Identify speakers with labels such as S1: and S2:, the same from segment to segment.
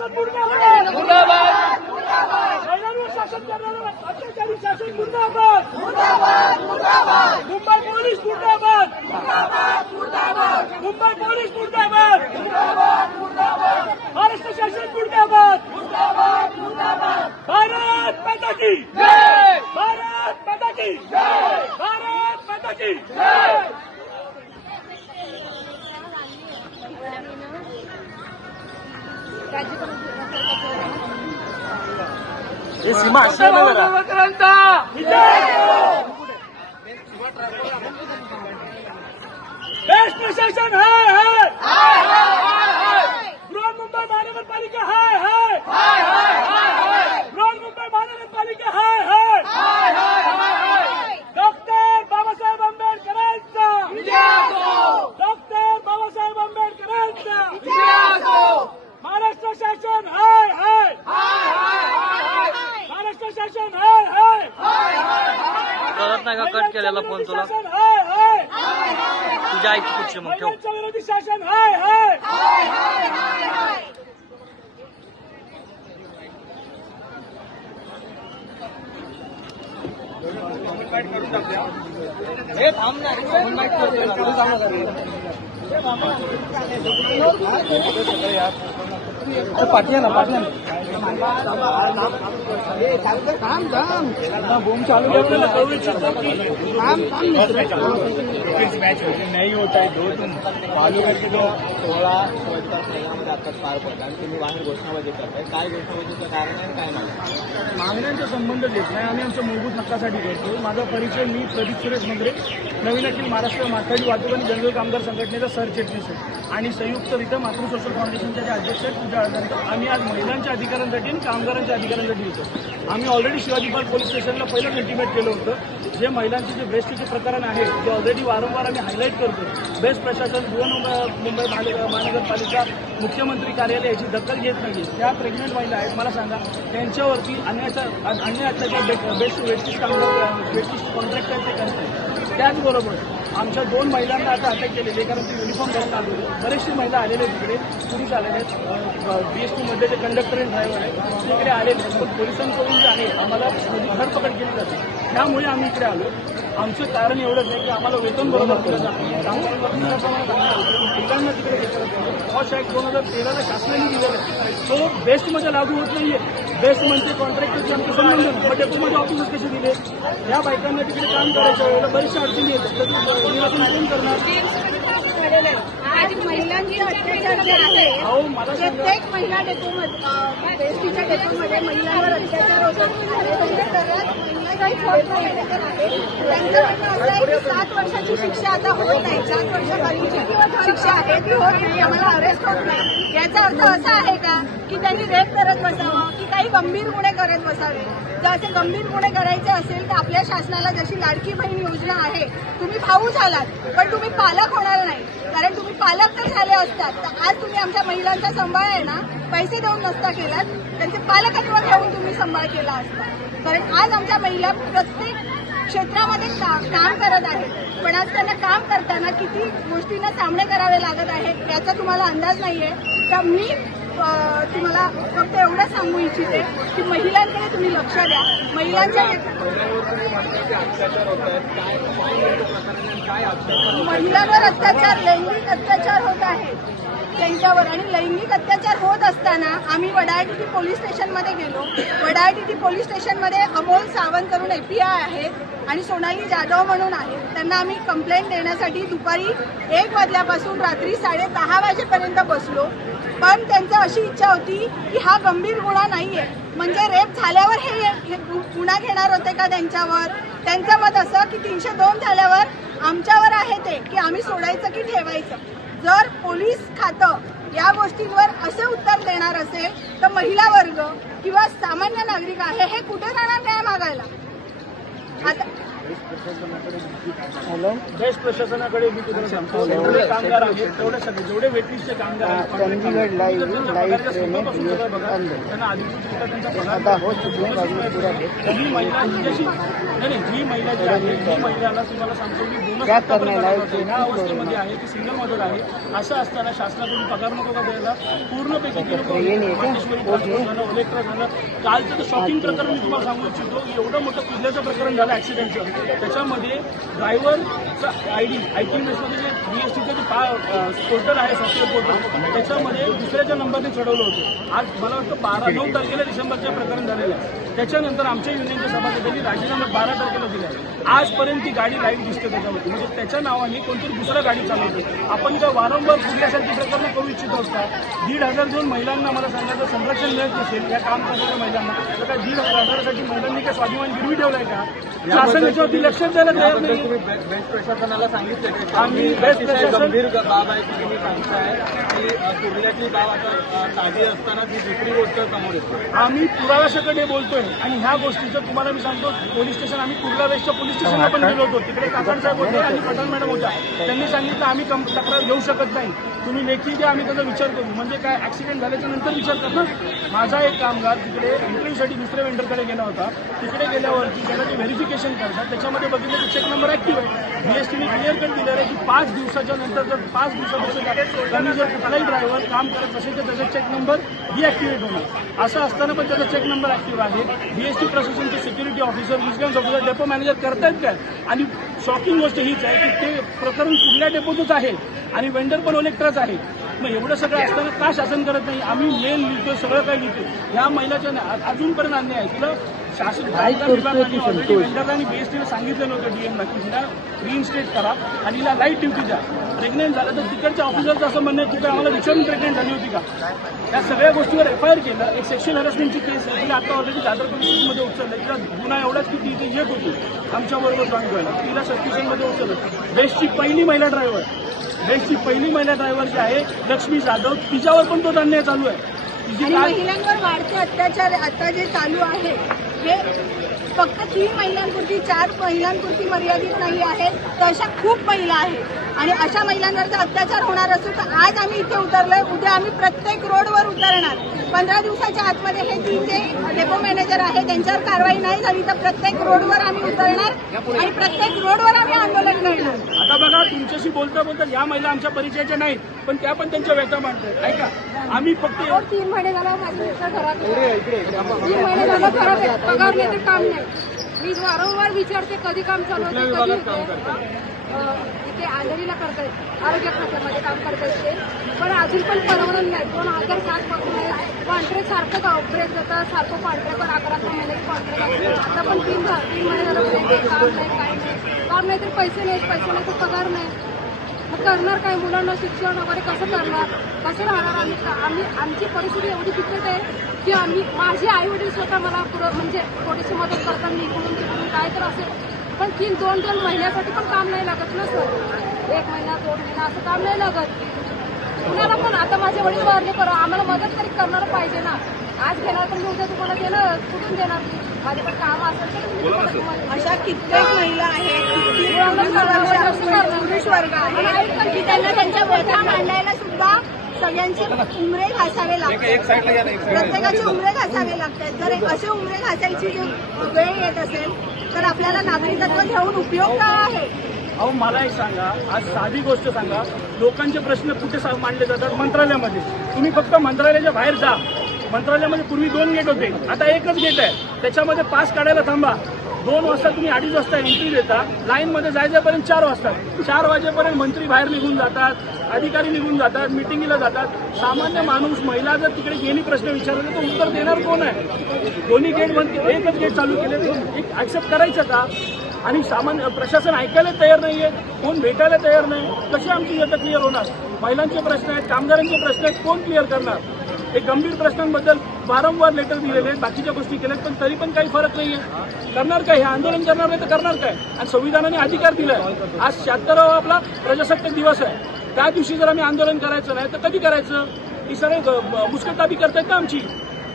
S1: Sempurna
S2: हे सीमा असेल ना जरा
S1: प्रशासन हाय हाय बृहन्मुंबई महानगरपालिका हाय हाय बृहन्मुंबई महानगरपालिका हाय हाय डॉक्टर बाबासाहेब आंबेडकरांचा डॉक्टर बाबासाहेब आंबेडकरांचा महाराष्ट्र शासन हाय हाय महाराष्ट्र शासन हाय हाय
S2: कळत नाही का कट केलेला फोन तुला
S1: शासन हाय हाय
S2: तुझ्या आईची कुठची मग? ठेव.
S1: महिलांच्या विरोधी शासन हाय हाय.
S2: हे थांब ना पाठिया काम काम बूम चालू
S1: मैच नहीं होता है दो तुम चालू करके दो
S3: सोळा सोळा महिन्यामध्ये आता पार पडतात आणि तुम्ही वाहन घोषणाबाजी करताय काय घोषणाबाजीचं कारण आहे काय मागणी
S1: मागण्यांचा संबंध देत नाही. आम्ही आमच्या मूलभूत हक्कासाठी घेतो माझा परिचय मी प्रदीप सुरेश मंत्रे नवीन अखिल महाराष्ट्र माथाडी वाहतूक आणि जनरल कामगार संघटनेचा सरचिटणीस आहे. आणि संयुक्तरित्या मातृ सोशल फाउंडेशनच्या जे अध्यक्ष आहेत पूजा आम्ही आज महिलांच्या अधिकारांना अधिकाऱ्यांसाठी आणि कामगारांच्या अधिकाऱ्यांसाठी होतं आम्ही ऑलरेडी शिवाजी पार्क पोलीस स्टेशनला पहिलंच इंटिमेट केलं होतं. जे महिलांचे जे बेस्टचे प्रकरण आहे ते ऑलरेडी वारंवार आम्ही हायलाईट करतो बेस्ट प्रशासन बृहन्मुंबई मुंबई महानगर महानगरपालिका मुख्यमंत्री कार्यालय याची दखल घेत नाही. त्या प्रेग्नंट महिला आहेत मला सांगा त्यांच्यावरती अन्यायाचा अन्य अत्याचार बेस्ट वेस्टिस कामगार वेस्टिस कॉन्ट्रॅक्टर ते करतात. त्याचबरोबर आमच्या दोन महिलांना आता अटक केलेली आहे कारण ते युनिफॉर्म घालून आले होते बरेचसे महिला आलेले आहेत तिकडे. पुरुष आलेले आहेत. बी एस टीमध्ये जे कंडक्टर आणि ड्रायव्हर आहेत तिकडे आलेले आहेत. पण पोलिसांकडून जे आहे आम्हाला म्हणजे धरपकड केली जाते. त्यामुळे आम्ही इकडे आलो. आमचं कारण एवढंच आहे की आम्हाला वेतन बरोबर दिलं जातं नाही. महिलांना तिकडे घेतलं जातं. पॉश ॲक्ट दोन हजार तेराला शासनाने दिलेला आहे. तो बेस्टमध्ये लागू होत नाहीये. बेस्ट म्हणजे कॉन्ट्रॅक्टरचे आमचे संबंध मग डेपोमध्ये ऑफिसच कसे दिले? या बायकांना तिकडे काम करायच्या वेळेला बरेचशा अडचणी येतात. कोण करणार.
S4: आज महिलांची अत्याचार जे आहे प्रत्येक महिला डेपोमध्ये एसटीच्या डेपोमध्ये महिलांवर अत्याचार महिला काही फोट नाही. त्यांचं म्हणणं असं आहे की सात वर्षाची शिक्षा आता होत नाही. सात वर्षाखालीची शिक्षा आहे ती होत नाही. आम्हाला अरेस्ट होत नाही. याचा अर्थ असा आहे का की त्यांनी रेप करत बसावं की काही गंभीर गुन्हे करत बसावे? जर असे गंभीर गुन्हे करायचे असेल तर आपल्या शासनाला जशी लाडकी बहीण योजना आहे तुम्ही भाऊ झालात पण तुम्ही पालक होणार नाही. कारण तुम्ही पालक तर झाले असतात. तर आज तुम्ही आमच्या महिलांचा सांभाळ आहे ना पैसे देऊन नसता केलात त्यांचे पालकत्व घेऊन तुम्ही सांभाळ केला असता. कारण आज आमच्या महिला प्रत्येक क्षेत्रामध्ये का, काम करत आहेत. पण आज त्यांना काम करताना किती गोष्टींना सामने करावे लागत आहेत याचा तुम्हाला अंदाज नाहीये. तर मी तुम्हाला फक्त एवढं सांगू इच्छिते की महिलांकडे तुम्ही लक्ष द्या. महिलांच्या महिलांवर अत्याचार लैंगिक अत्याचार होत आहे त्यांच्यावर आणि लैंगिक अत्याचार होत असताना आम्ही वडाळटीटी पोलीस स्टेशनमध्ये गेलो. वडाळटीटी पोलीस स्टेशनमध्ये अमोल सावंत करून एफ आय आहे आणि सोनाली जाधव म्हणून आहे. त्यांना आम्ही कंप्लेंट देण्यासाठी दुपारी एक वाजल्यापासून रात्री साडे दहा वाजेपर्यंत बसलो. पण त्यांचं अशी इच्छा होती की हा गंभीर गुन्हा नाहीये. म्हणजे रेप झाल्यावर हे गुन्हा घेणार होते का त्यांच्यावर? त्यांचं मत असं की तीनशे दोन झाल्यावर आमच्यावर आहे ते की आम्ही सोडायचं की ठेवायचं. जर पोलीस खातं या गोष्टींवर असे उत्तर देणार असेल तर महिला वर्ग किंवा सामान्य नागरिक आहे हे कुठे जाणार न्याय मागायला? आता
S1: बेस्ट प्रशासनाकडे मी तुम्हाला सांगतो. जेवढे कामगार आहेत तेवढे सगळे जेवढे वेटलिस्टचे कामगार आहेत
S3: है हो
S1: महिला जशी नाही ही महिला जी आहे ही महिलाला तुम्हाला सांगतो की बोनस. ह्या अवस्थेमध्ये आहे ती सिंगल मदर आहे. असं असताना शासनाकडून पगार नको का द्यायला? पूर्णपैकी
S3: का?
S1: झालं ओलेक्ट्रा झालं कालचं तर शॉकिंग प्रकरण मी तुम्हाला सांगू इच्छितो. की एवढं मोठं पिल्ल्याचं प्रकरण झालं ऍक्सिडेंटचं त्याच्यामध्ये ड्रायव्हरचा आय डी आय टी मेसमध्ये जे बी एस टीचं जे पा पोर्टल आहे सॉफ्टवेअर पोर्टल त्याच्यामध्ये दुसऱ्याच्या नंबरने चढवलं होतं. आज मला वाटतं बारा दोन तारखेला डिसेंबरचं प्रकरण झालेलं आहे. त्याच्यानंतर आमच्या युनियनच्या सभासदांनी राजीनामा बारा तारखेला दिला आजपर्यंत ती गाडी लाइट दिसते त्याच्यावरती. म्हणजे त्याच्या नावाने कोणतरी दुसरं गाडी चालवते आपण जर वारंवार कुठल्यासारखी प्रकरणं करू इच्छित असता? दीड हजार दोन महिलांना मला सांगायचं संरक्षण मिळत नसेल या काम करणाऱ्या महिलांना तर काय दीड हजारासाठी महिलांनी काय स्वाभिमान गिरवी ठेवलाय का? शासन याच्यावरती लक्षच द्यायला तयार नाही
S3: बेस्ट प्रशासनाला सांगितलं
S1: आम्ही बेस्ट प्रशासन-
S3: बाब आहे की तुम्ही सांगताय की अ, कुर्ल्याची बाब आता ताजी असताना ती दुसरी गोष्ट समोर येते.
S1: आम्ही पुराव्यासकडे बोलतोय. आणि ह्या गोष्टीचं तुम्हाला मी सांगतो पोलीस स्टेशन आम्ही कुर्ला वेस्टच्या पोलीस स्टेशनला पण गेलो होतो. तिकडे काकाण साहेब होते आणि पठाण मॅडम होत्या. त्यांनी सांगितलं आम्ही कम तक्रार घेऊ शकत नाही. तुम्ही लेखी द्या आम्ही त्याचा विचार करू. म्हणजे काय ऍक्सिडेंट झाल्याच्यानंतर विचार करणार माझा एक कामगार तिकडे इंटरव्ह्यूसाठी दुसऱ्या वेंडरकडे गेला होता. तिकडे गेल्यावरती त्याला ते व्हेरिफिकेशन करतात. त्याच्यामध्ये बघितलं की चेक नंबर ऍक्टिव्ह आहे. बीएसटीने क्लिअर कट दिलेलं आहे की पाच दिवसाच्या नंतर जर पाच दिवसापेक्षा जास्त त्यांनी जर कुठलाही ड्रायव्हर काम करत असेल तर त्याचा चेक नंबर डिॲक्टिव्हेट होणार. असं असताना पण त्याचा चेक नंबर ऍक्टिव्ह आहे. BST प्रशासनचे security officer vigilance officer depot manager करतायत काय? आणि शॉकिंग गोष्ट हीच आहे की ते प्रकरण कुठल्या डेपोतच आहे आणि वेंडर पण इलेक्ट्राच आहे. मग एवढं सगळं असताना का शासन करत नाही? आम्ही मेल लिहितो सगळं काही लिहितो ह्या महिलाच्या ना- अजूनपर्यंत अन्याय आहे. तुला शासन वेंडरला आणि बीएसटीला सांगितलेलं होतं डीएमला की हिला रिइन्स्टेट करा आणि हिला लाइट ड्युटी द्या. प्रेग्नेंट झालं तर तिकडच्या ऑफिसरचं असं म्हणणं आहे की काय आम्हाला विचारून प्रेग्नेंट झाली होती का? या सगळ्या गोष्टीवर एफ आय आर केलं. एक सेक्शुअल हॅरेसमेंटची केस आहे. तिला आता ऑलरेडी दादर पोलीस स्टेशनमध्ये उचललं तिला गुन्हा एवढाच की ती इथे येत होती. आमच्याबरोबर जॉईन करायला तिला सस्पिशनमध्ये उचललं. बेस्टची पहिली महिला ड्रायव्हर बेस्टची पहिली महिला ड्रायव्हर जी आहे लक्ष्मी जाधव तिच्यावर पण तो अन्याय चालू आहे. तिची काय
S4: महिलांवर वाढते अत्याचार. आता जे चालू आहे हे फक्त तीन महिलांपुरती चार महिलांपुरती मर्यादित नाही आहे तर अशा खूप महिला आहेत. आणि अशा महिलांवर जर अत्याचार होणार असेल तर आज आम्ही इथे उतरलोय. उद्या आम्ही प्रत्येक रोडवर उतरणार. पंधरा दिवसाच्या आतमध्ये हे तीन जे डेपो मॅनेजर आहे त्यांच्यावर कारवाई नाही झाली तर प्रत्येक रोडवर आम्ही उतरणार आणि प्रत्येक रोडवर आम्ही आंदोलन करणार.
S1: आता बघा तुमच्याशी बोलता बोलता या महिला आमच्या परिचयाच्या नाहीत पण त्या पण त्यांच्या व्यथा मांडतात ऐका आम्ही फक्त
S5: तीन महिने झाला घरात. तीन महिने झालं घरात. आहे. पगार नाही तर काम नाही. मी वारंवार विचारते कधी काम चालू होते कधी इथे आंधळीला करतायत आरोग्य खात्यामध्ये काम करतायत ते. पण अजून पण परवडून नाही. दोन हजार सात पासून कॉन्ट्रॅक्ट सारखं ऑपरेट जातं सारखं कॉन्ट्रॅक्टवर अकरा महिन्याचे कॉन्ट्रॅक्ट आता पण तीन तीन महिने काम नाही काय नाही. काम नाही तर पैसे नाही पैसे नाही तर पगार नाही. मग करणार काय? मुलांना शिक्षण वगैरे कसं करणार? कसं राहणार? आम्ही आम्ही आमची परिस्थिती एवढी बिकट आहे की आम्ही माझे आई वडील स्वतः मला पुरं म्हणजे थोडीशी मदत करतात मी इकडून तिकडून काय तर असेल. पण तीन दोन दोन महिन्यासाठी पण काम नाही लागत ना सर. एक महिना दोन महिना असं काम नाही लागत. कुणाला पण आता माझे वडील वारले करा आम्हाला मदत तरी करणार पाहिजे ना. आज घेणार तर मी उद्या तुम्हाला देणार. कुठून देणार? माझे पण काम असेल
S4: अशा कित्येक महिला आहेत कित्येक पुरुष वर्ग आहे की त्यांना त्यांच्या व्यथा मांडायला सुद्धा सगळ्यांचे उमरे घासावे लागतात. प्रत्येकाचे उमरे घासावे लागतात. जर असे उमरे घासायची जी वेळ येत असेल तर आपल्याला नागरिकत्व घेऊन उपयोग काय आहे?
S1: अहो मला एक सांगा. आज साधी गोष्ट सांगा. लोकांचे प्रश्न कुठे मांडले जातात? मंत्रालयामध्ये. तुम्ही फक्त मंत्रालयाच्या बाहेर जा. मंत्रालयामध्ये पूर्वी दोन गेट होते. आता एकच गेट आहे. त्याच्यामध्ये पास काढायला थांबा. दोन वाजता तुम्ही अडीच वाजता एंट्री देता. लाईनमध्ये जायच्यापर्यंत चार वाजतात चार वाजेपर्यंत मंत्री बाहेर निघून जातात अधिकारी निघून जातात मिटिंगला जातात. सामान्य माणूस महिला जर तिकडे गेली प्रश्न विचारले तर उत्तर देणार कोण आहे? दोन्ही गेट बंद एकच गेट चालू केले एक ऍक्सेप्ट करायचं का? आणि सामान्य प्रशासन ऐकायला तयार नाहीये. कोण भेटायला तयार नाही? कशी आमची व्यथा क्लिअर होणार? महिलांचे प्रश्न आहेत कामगारांचे प्रश्न आहेत कोण क्लिअर करणार? हे गंभीर प्रश्नांबद्दल वारंवार लेटर दिलेले आहेत बाकीच्या गोष्टी केल्यात पण तरी पण काही फरक नाही आहे करणार काय? हे आंदोलन करणार नाही तर करणार काय? आणि संविधानाने अधिकार दिलाय. आज शहात्तरावा आपला प्रजासत्ताक दिवस आहे. त्या दिवशी जर आम्ही आंदोलन करायचं नाही तर कधी करायचं? ही सगळे मुस्कटाबी करतायत का आमची.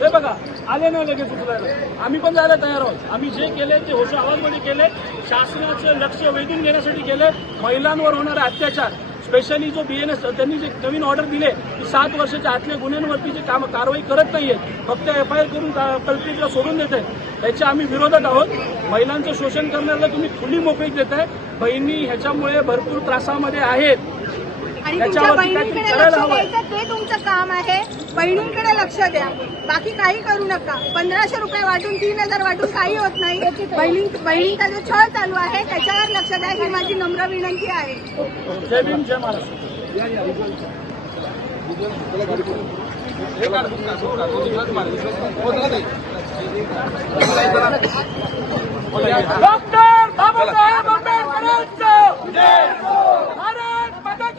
S1: हे बघा आले नाही लगेच उचलायला. आम्ही पण जायला तयार आहोत. आम्ही जे केले ते होशो आवाजमध्ये केले. शासनाचं लक्ष वेधून घेण्यासाठी केले. महिलांवर होणारे अत्याचार. स्पेशली जो बी एन एस त्यांनी जे नवीन ऑर्डर दिले की सात वर्षाच्या आतल्या गुन्ह्यांवरती जे काम कारवाई करत नाहीयेत फक्त एफ आय आर करून कल्पितला सोडून देत आहेत. याच्या आम्ही विरोधात आहोत. महिलांचं शोषण करण्याला तुम्ही खुली मोकळीक देत आहे बहिणी ह्याच्यामुळे भरपूर त्रासामध्ये आहेत.
S4: आणि तुमच्या बहिणींकडे लक्ष द्यायचं ते तुमचं काम आहे. बहिणींकडे लक्ष द्या. बाकी काही करू नका. पंधराशे रुपये वाटून तीन हजार वाटून काही होत नाही. बहिणी बहिणींचा जो छळ चालू आहे त्याच्यावर लक्ष द्या. ही माझी नम्र विनंती आहे.
S1: जय भीम जय महाराष्ट्र या, या, या. डॉक्टर बाबासाहेब आंबेडकरांचं!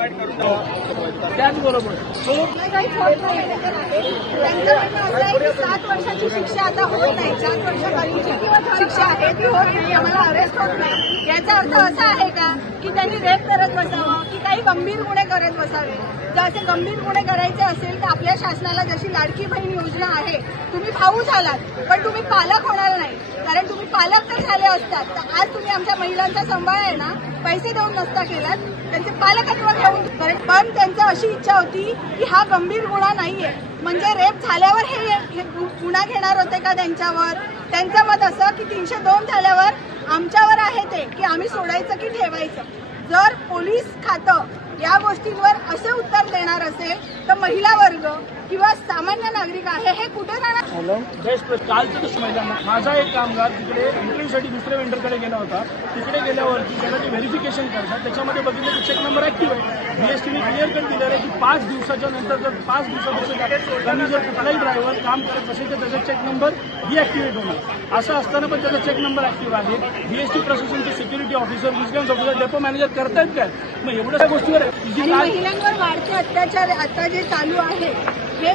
S1: त्याचबरोबर
S4: सात वर्षाची शिक्षा आता होत नाही वर्षाखालीची शिक्षा आहे ती होत नाही आम्हाला अरेस्ट होत नाही याचा अर्थ असा आहे का की त्यांनी रेप करत बसावं की काही गंभीर गुन्हे करत बसावे जर असे गंभीर गुन्हे करायचे असेल तर आपल्या शासनाला जशी लाडकी बहीण योजना आहे तुम्ही भाऊ झालात पण तुम्ही पालक होणार नाही कारण तुम्ही पालक तर झाले असतात. तर आज तुम्ही आमच्या महिलांचा सांभाळ आहे ना पैसे देऊन नसता केलात. त्यांचे पालकत्व घेऊन कारण पण त्यांचं अशी इच्छा होती की हा गंभीर गुन्हा नाहीये. म्हणजे रेप झाल्यावर हे गुन्हा घेणार होते का त्यांच्यावर? त्यांचं मत असं की तीनशे दोन झाल्यावर आमच्यावर आहे ते की आम्ही सोडायचं की ठेवायचं. जर पोलीस खातं या गोष्टींवर असे उत्तर देणार असेल तर महिला वर्ग किंवा सामान्य नागरिक आहे हे कुठे जाणार
S1: बेस्ट प्लेस कालचं मैदान माझा एक कामगार तिकडे इंटरव्ह्यूसाठी दुसऱ्या वेंडरकडे गेला होता. तिकडे गेल्यावरती त्याला ते व्हेरिफिकेशन करतात. त्याच्यामध्ये बघितलं की चेक नंबर ऍक्टिव्ह आहे. बीएसटीने क्लिअर कट दिलेलं आहे की पाच दिवसाच्या नंतर जर पाच दिवसापेक्षा त्यांनी जर कुठलाही ड्रायव्हर काम करत असेल तर त्याचा चेक नंबर डिॲक्टिव्हेट होणार. असं असताना पण त्याचा चेक नंबर ऍक्टिव्ह आहे. BST प्रशासनचे security officer vigilance officer depot manager करतायत काय? मग एवढ्या गोष्टीवर
S4: महिलांवर वाढते अत्याचार आता जे चालू आहे हे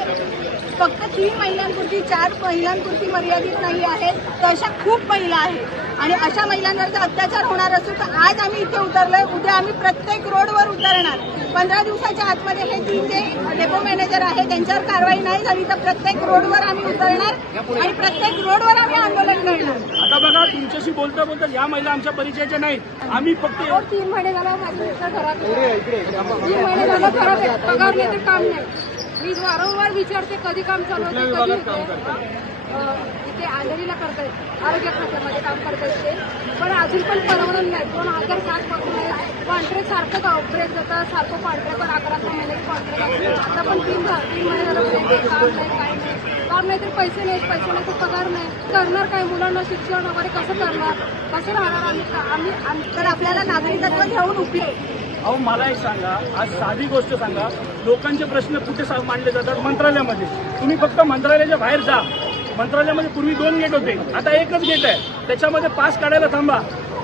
S4: फक्त तीन महिलांपुरती चार महिलांपुरती मर्यादित नाही आहे. तर अशा खूप महिला आहेत. आणि अशा महिलांवर जर अत्याचार होणार असेल तर आज आम्ही इथे उतरलोय. उद्या आम्ही प्रत्येक रोडवर उतरणार. पंधरा दिवसाच्या आतमध्ये हे तीन जे डेपो मॅनेजर आहे त्यांच्यावर कारवाई नाही झाली तर प्रत्येक रोडवर आम्ही उतरणार आणि प्रत्येक रोडवर आम्ही आंदोलन करणार.
S1: आता बघा तुमच्याशी बोलता बोलता या महिला आमच्या परिचयाच्या नाहीत. आम्ही फक्त
S5: तीन महिने झाला. तीन महिने झालं घरात आहे. पगार नाही तर काम नाही. मी वारंवार विचारते कधी काम चालू होते कधी इथे अंधेरीला करतायत आरोग्य खात्यामध्ये काम करतायत ते पण अजून पण परवडून नाही. दोन हजार सात पासून कॉन्ट्रॅक्ट सारखं ब्रेक जातं सारखं कॉन्ट्रॅक्ट पण अकरा महिन्याचे कॉन्ट्रॅक्ट आता पण तीन तीन महिने झालं काम नाही काय नाही. काम नाही तर पैसे नाहीत पैसे नाही तर पगार नाही. करणार काय? मुलांना शिक्षण वगैरे कसं करणार? कसं राहणार आम्ही? आम्ही आम्ही
S4: तर आपल्याला नागरिकत्व घेऊन उपयोग
S1: अहो मला एक सांगा. आज साधी गोष्ट सांगा. लोकांचे प्रश्न कुठे सा- मांडले जातात? मंत्रालयामध्ये. तुम्ही फक्त मंत्रालयाच्या बाहेर जा. मंत्रालयामध्ये पूर्वी दोन गेट होते. आता एकच गेट आहे. त्याच्यामध्ये पास काढायला थांबा.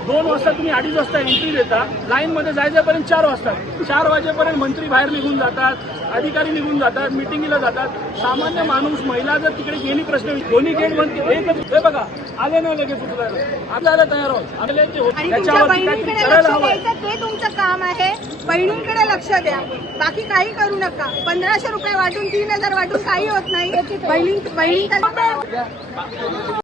S1: दोन वाजता तुम्ही अडीच वाजता एंट्री देता. लाईनमध्ये जायच्यापर्यंत चार वाजतात चार वाजेपर्यंत मंत्री बाहेर निघून जातात. अधिकारी निघून जातात मिटिंगला जातात. सामान्य माणूस महिला जर तिकडे गेली प्रश्न दोन्ही गेट बंद केले एकच हे बघा आले नाही लगेच उचलायला. आपल्याला तयार आहोत. आले
S4: ते तुमचं काम आहे. बहिणींकडे लक्ष द्या. बाकी काही करू नका. पंधराशे रुपये वाटून तीन हजार वाटून काही होत नाही. बहिणी बहिणींचा